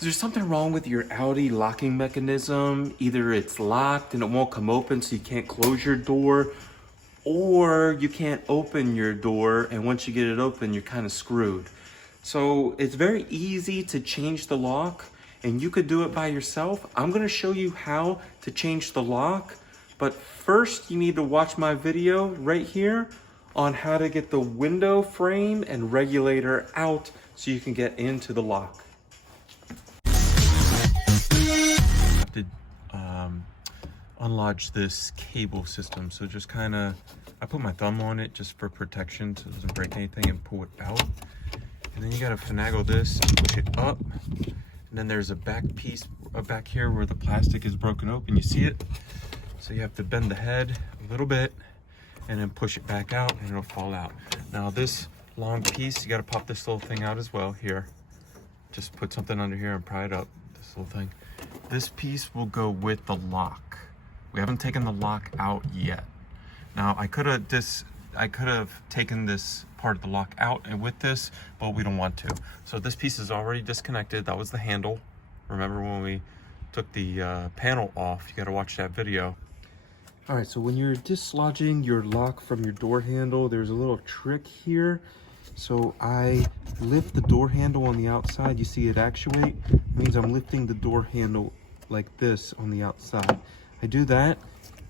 Is there something wrong with your Audi locking mechanism? Either it's locked and it won't come open so you can't close your door, or you can't open your door and once you get it open, you're kind of screwed. So it's very easy to change the lock and you could do it by yourself. I'm gonna show you how to change the lock, but first you need to watch my video right here on how to get the window frame and regulator out so you can get into the lock. To unlodge this cable system, so just kind of I put my thumb on it just for protection so it doesn't break anything, and pull it out, and then you got to finagle this, push it up, and then there's a back piece back here where the plastic is broken open. You see it? So you have to bend the head a little bit and then push it back out and it'll fall out. Now this long piece, you got to pop this little thing out as well. Here, just put something under here and pry it up, this little thing. This piece will go with the lock. We haven't taken the lock out yet. Now I could have taken this part of the lock out and with this, but we don't want to. So this piece is already disconnected. That was the handle. Remember when we took the panel off? You got to watch that video. All right, so when you're dislodging your lock from your door handle, there's a little trick here. So I lift the door handle on the outside. You see it actuate? It means I'm lifting the door handle like this on the outside. I do that,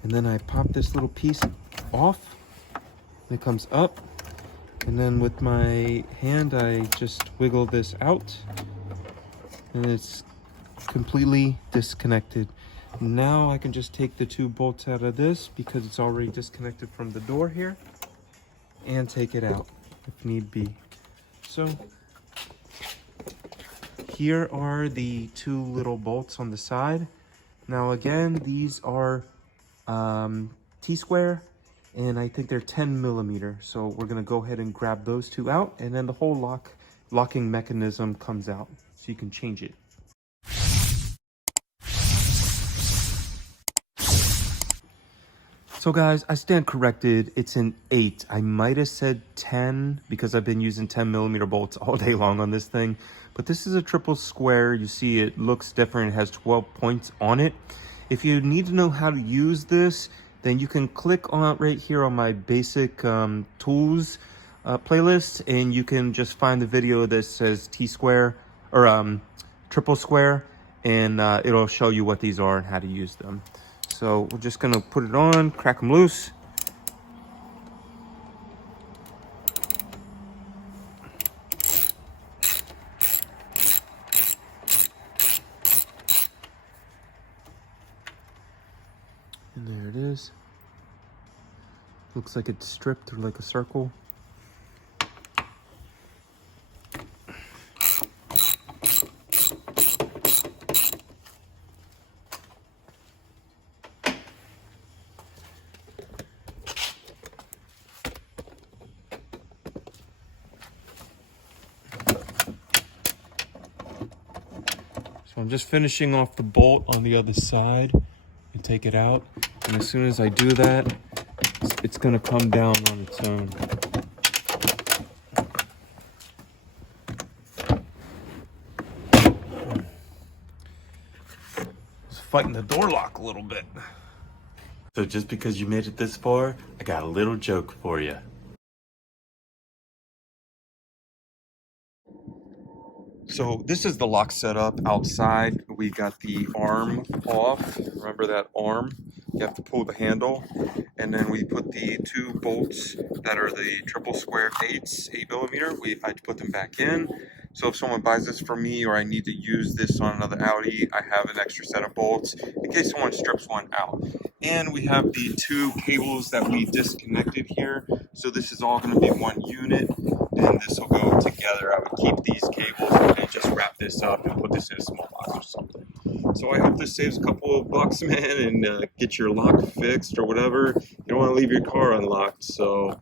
and then I pop this little piece off. It comes up, and then with my hand, I just wiggle this out, and it's completely disconnected. Now I can just take the two bolts out of this because it's already disconnected from the door here, and take it out if need be. So here are the two little bolts on the side. Now again, these are T-square, and I think they're 10 millimeter. So we're gonna go ahead and grab those two out, and then the whole locking mechanism comes out, so you can change it. So guys, I stand corrected. It's an 8. I might have said 10 because I've been using 10 millimeter bolts all day long on this thing. But this is a triple square. You see it looks different. It has 12 points on it. If you need to know how to use this, then you can click on right here on my basic tools playlist, and you can just find the video that says T-square or triple square, and it'll show you what these are and how to use them. So we're just gonna put it on, crack them loose. And there it is. Looks like it's stripped like a circle. So I'm just finishing off the bolt on the other side and take it out. And as soon as I do that, it's gonna come down on its own. Just fighting the door lock a little bit. So just because you made it this far, I got a little joke for you. So this is the lock setup outside. We got the arm off. Remember that arm? You have to pull the handle. And then we put the two bolts that are the triple square 8s, 8 millimeter. I had to put them back in. So if someone buys this from me or I need to use this on another Audi, I have an extra set of bolts in case someone strips one out. And we have the two cables that we disconnected here. So this is all going to be one unit, and this will go together. I would keep these cables and just wrap this up and put this in a small box or something. So I hope this saves a couple of bucks, man, and get your lock fixed or whatever. You don't want to leave your car unlocked, so,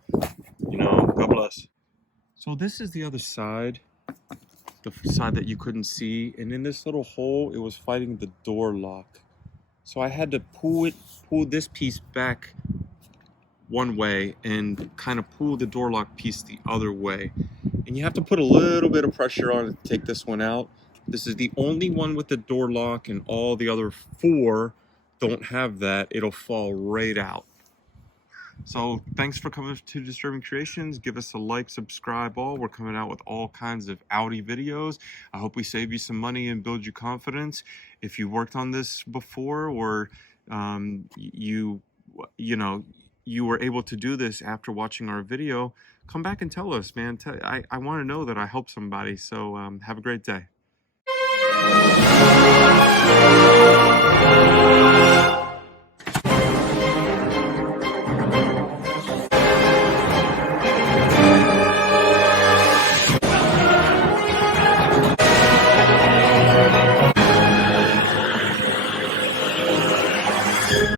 you know, God bless. So this is the other side, the side that you couldn't see, and in this little hole, it was fighting the door lock. So I had to pull this piece back one way and kind of pull the door lock piece the other way. And you have to put a little bit of pressure on it to take this one out. This is the only one with the door lock, and all the other 4 don't have that. It'll fall right out. So thanks for coming to Disturbing Creations. Give us a like, subscribe all. We're coming out with all kinds of Audi videos. I hope we save you some money and build you confidence. If you worked on this before, or you know, you were able to do this after watching our video, come back and tell us, man. I want to know that I helped somebody. So have a great day.